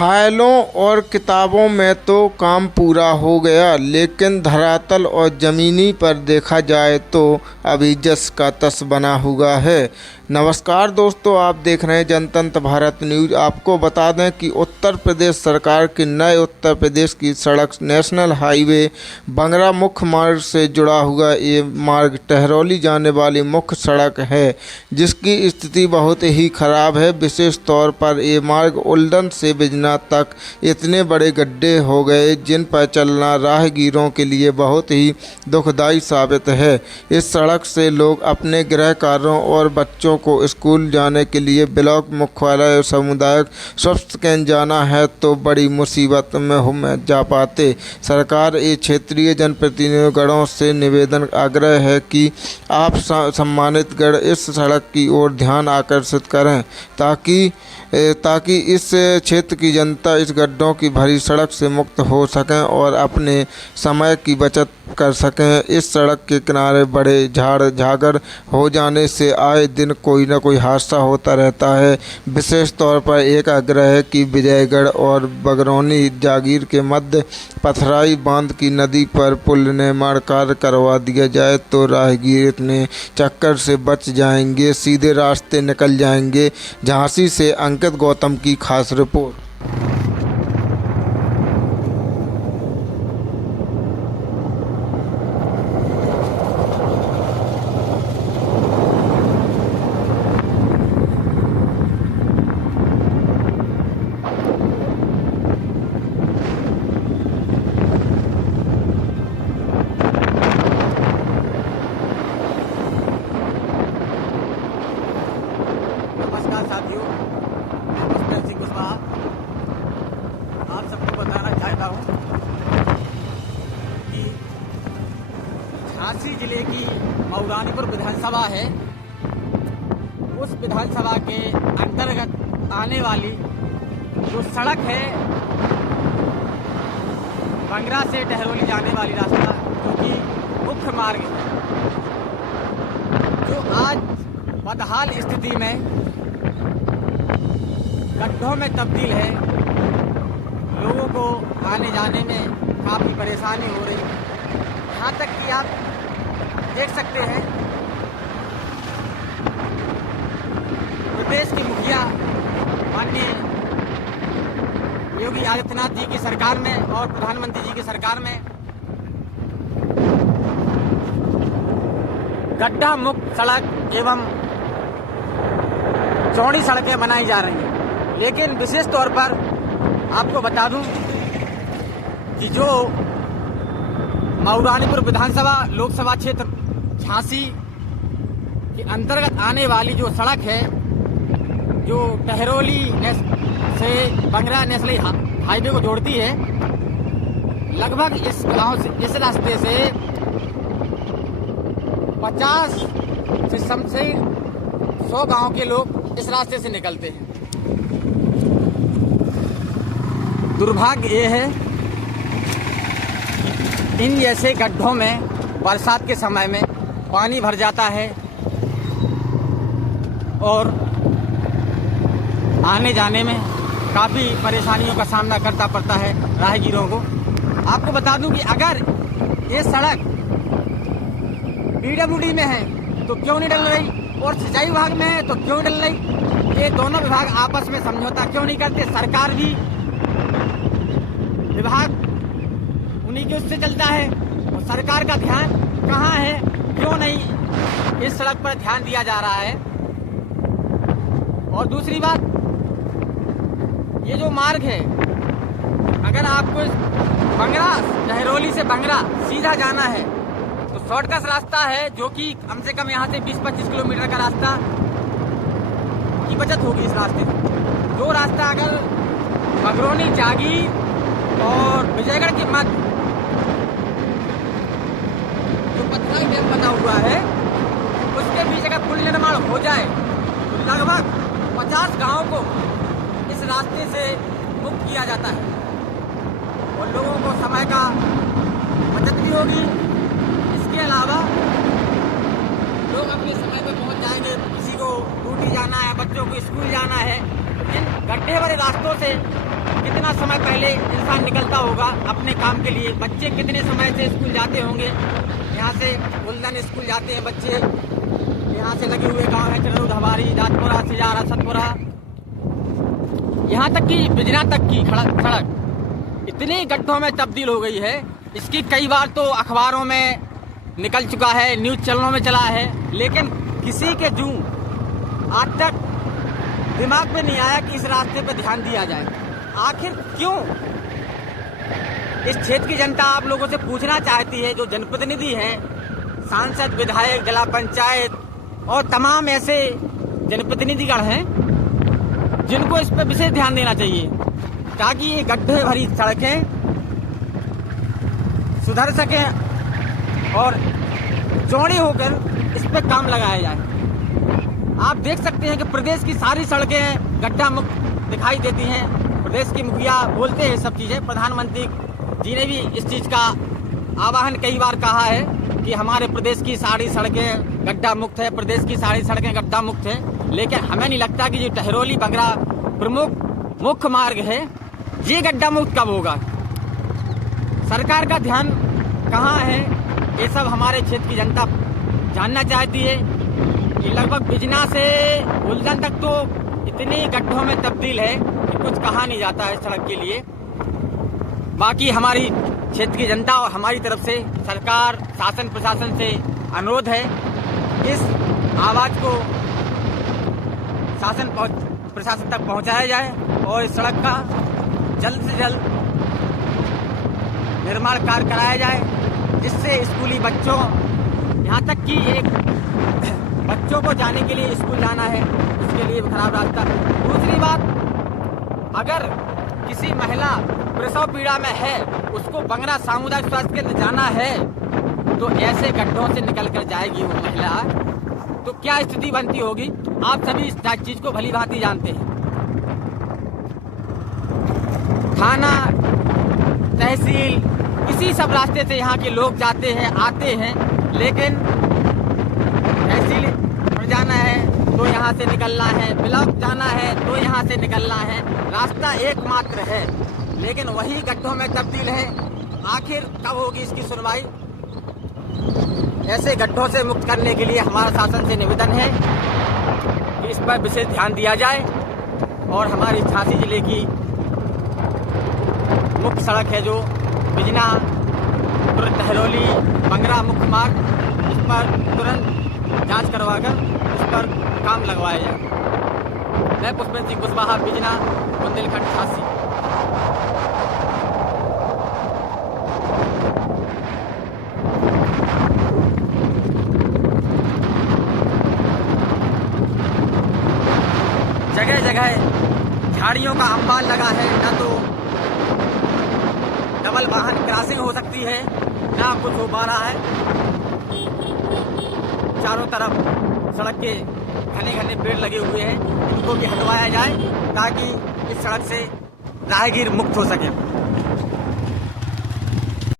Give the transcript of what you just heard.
फाइलों और किताबों में तो काम पूरा हो गया, लेकिन धरातल और ज़मीनी पर देखा जाए तो अभी जस का तस बना हुआ है। नमस्कार दोस्तों, आप देख रहे हैं जनतंत्र भारत न्यूज़। आपको बता दें कि उत्तर प्रदेश सरकार के नए उत्तर प्रदेश की सड़क नेशनल हाईवे बंगरा मुख्य मार्ग से जुड़ा हुआ ये मार्ग टहरौली जाने वाली मुख्य सड़क है, जिसकी स्थिति बहुत ही खराब है। विशेष तौर पर ये मार्ग उल्डन से बिजना तक इतने बड़े गड्ढे हो गए जिन पर चलना राहगीरों के लिए बहुत ही दुखदायी साबित है। इस सड़क से लोग अपने गृह कार्यों और बच्चों को स्कूल जाने के लिए ब्लॉक मुख्यालय और सामुदायिक स्वास्थ्य केंद्र जाना है तो बड़ी मुसीबत में जा पाते। सरकार ये क्षेत्रीय जनप्रतिनिधिगणों से निवेदन आग्रह है कि आप सम्मानित गण इस सड़क की ओर ध्यान आकर्षित करें ताकि इस क्षेत्र की जनता इस गड्ढों की भरी सड़क से मुक्त हो सकें और अपने समय की बचत कर सकें। इस सड़क के किनारे बड़े झाड़ झागर हो जाने से आए दिन कोई न कोई हादसा होता रहता है। विशेष तौर पर एक आग्रह है कि विजयगढ़ और बगरौनी जागीर के मध्य पथराई बांध की नदी पर पुल निर्माण कार्य करवा दिया जाए तो राहगीर इतने चक्कर से बच जाएंगे, सीधे रास्ते निकल जाएंगे। झांसी से अंकित गौतम की खास रिपोर्ट। नमस्कार साथियों, मैं पुष्पेंद्र सिंह कुशवाहा आप सबको बताना चाहता हूँ कि झांसी जिले की मऊरानीपुर विधानसभा है। उस विधानसभा के अंतर्गत आने वाली जो सड़क है बंगरा से टहरौली जाने वाली रास्ता, जो कि मुख्य मार्ग है, जो आज बदहाल स्थिति में गड्ढों में तब्दील है। लोगों को आने जाने में काफ़ी परेशानी हो रही है। यहाँ तक कि आप देख सकते हैं प्रदेश की मुखिया माननीय योगी आदित्यनाथ जी की सरकार में और प्रधानमंत्री जी की सरकार में गड्ढा मुक्त सड़क एवं चौड़ी सड़कें बनाई जा रही हैं। लेकिन विशेष तौर पर आपको बता दूं कि जो मऊरानीपुर विधानसभा लोकसभा क्षेत्र झांसी के अंतर्गत आने वाली जो सड़क है, जो टहरौली से बंगरा नेशनल हाईवे को जोड़ती है, लगभग इस गांव से इस रास्ते से 50 से 100 गांव के लोग इस रास्ते से निकलते हैं। दुर्भाग्य ये है इन जैसे गड्ढों में बरसात के समय में पानी भर जाता है और आने जाने में काफ़ी परेशानियों का सामना करना पड़ता है राहगीरों को। आपको बता दूं कि अगर ये सड़क पीडब्ल्यूडी में है तो क्यों नहीं डल रही और सिंचाई विभाग में है तो क्यों डल रही? ये दोनों विभाग आपस में समझौता क्यों नहीं करते? सरकार भी विभाग उन्हीं के उससे चलता है और सरकार का ध्यान कहाँ है? क्यों नहीं इस सड़क पर ध्यान दिया जा रहा है? और दूसरी बात, ये जो मार्ग है, अगर आपको बंगरा टहरौली से बंगरा सीधा जाना है तो शॉर्टकट रास्ता है, जो कि कम से कम यहाँ से 20-25 किलोमीटर का रास्ता की बचत होगी इस रास्ते से। जो रास्ता अगर बगरौनी जागीर और विजयगढ़ के मध्य जो पथराई डैम बना हुआ है उसके बीच अगर पुल निर्माण हो जाए तो लगभग 50 गांवों को इस रास्ते से मुक्त किया जाता है और लोगों को समय का बचत भी होगी। इसके अलावा लोग अपने समय पर पहुंच जाएंगे। किसी को ड्यूटी जाना है, बच्चों को स्कूल जाना है, इन गड्ढे वाले रास्तों से कितना समय पहले इंसान निकलता होगा अपने काम के लिए। बच्चे कितने समय से स्कूल जाते होंगे। यहाँ से गुलदन स्कूल जाते हैं बच्चे। यहाँ से लगे हुए गांव है चरौद, हवारी, राजपुरा, सिजारा, सतपुरा, यहाँ तक कि बिजना तक की सड़क इतने गड्ढों में तब्दील हो गई है। इसकी कई बार तो अखबारों में निकल चुका है, न्यूज़ चैनलों में चला है, लेकिन किसी के जूं आज तक दिमाग में नहीं आया कि इस रास्ते पर ध्यान दिया जाए। आखिर क्यों? इस क्षेत्र की जनता आप लोगों से पूछना चाहती है, जो जनप्रतिनिधि हैं, सांसद, विधायक, जिला पंचायत और तमाम ऐसे जनप्रतिनिधिगण हैं जिनको इस पर विशेष ध्यान देना चाहिए ताकि ये गड्ढे भरी सड़कें सुधर सकें और चौड़ी होकर इस पर काम लगाया जाए। आप देख सकते हैं कि प्रदेश की सारी सड़कें गड्ढा मुक्त दिखाई देती हैं। प्रदेश की मुखिया बोलते हैं सब चीज़ें, प्रधानमंत्री जी ने भी इस चीज़ का आह्वान कई बार कहा है कि हमारे प्रदेश की सारी सड़कें गड्ढा मुक्त है, प्रदेश की सारी सड़कें गड्ढा मुक्त है। लेकिन हमें नहीं लगता कि जो टहरौली बंगरा प्रमुख मुख्य मार्ग है ये गड्ढा मुक्त कब होगा। सरकार का ध्यान कहाँ है, ये सब हमारे क्षेत्र की जनता जानना चाहती है। ये लगभग बिजना से गुलदन तक तो इतने गड्ढों में तब्दील है कि कुछ कहा नहीं जाता है सड़क के लिए। बाकी हमारी क्षेत्र की जनता और हमारी तरफ से सरकार, शासन प्रशासन से अनुरोध है इस आवाज को शासन प्रशासन तक पहुंचाया जाए और इस सड़क का जल्द से जल्द निर्माण कार्य कराया जाए, जिससे स्कूली बच्चों, यहाँ तक कि एक बच्चों को जाने के लिए स्कूल जाना है उसके लिए खराब रास्ता। दूसरी बात, अगर किसी महिला प्रसव पीड़ा में है, उसको बंगरा सामुदायिक स्वास्थ्य केंद्र जाना है तो ऐसे गड्ढों से निकल कर जाएगी वो महिला, तो क्या स्थिति बनती होगी आप सभी इस चीज को भली भांति जानते हैं। थाना, तहसील, इसी सब रास्ते से यहाँ के लोग जाते हैं, आते हैं, लेकिन तहसील पर जाना है तो यहाँ से निकलना है, ब्लॉक जाना है तो यहाँ से निकलना है। रास्ता एकमात्र है लेकिन वही गड्ढों में तब्दील है। आखिर कब होगी इसकी सुनवाई? ऐसे गड्ढों से मुक्त करने के लिए हमारा शासन से निवेदन है कि इस पर विशेष ध्यान दिया जाए और हमारी झांसी जिले की मुख्य सड़क है जो बिजना टहरौली बंगरा मुख्य मार्ग, इस पर तुरंत जांच करवाकर इस पर काम लगवाया जाए। मैं पुष्पेंद्र सिंह कुशवाहा, बिजना, बुंदेलखंड, झांसी। जगह जगह झाड़ियों का अंबार लगा है, न तो डबल वाहन क्रॉसिंग हो सकती है ना कुछ हो पा रहा है। चारों तरफ सड़क के घने घने पेड़ लगे हुए हैं, इनको भी हटवाया जाए ताकि इस सड़क से राहगीर मुक्त हो सके।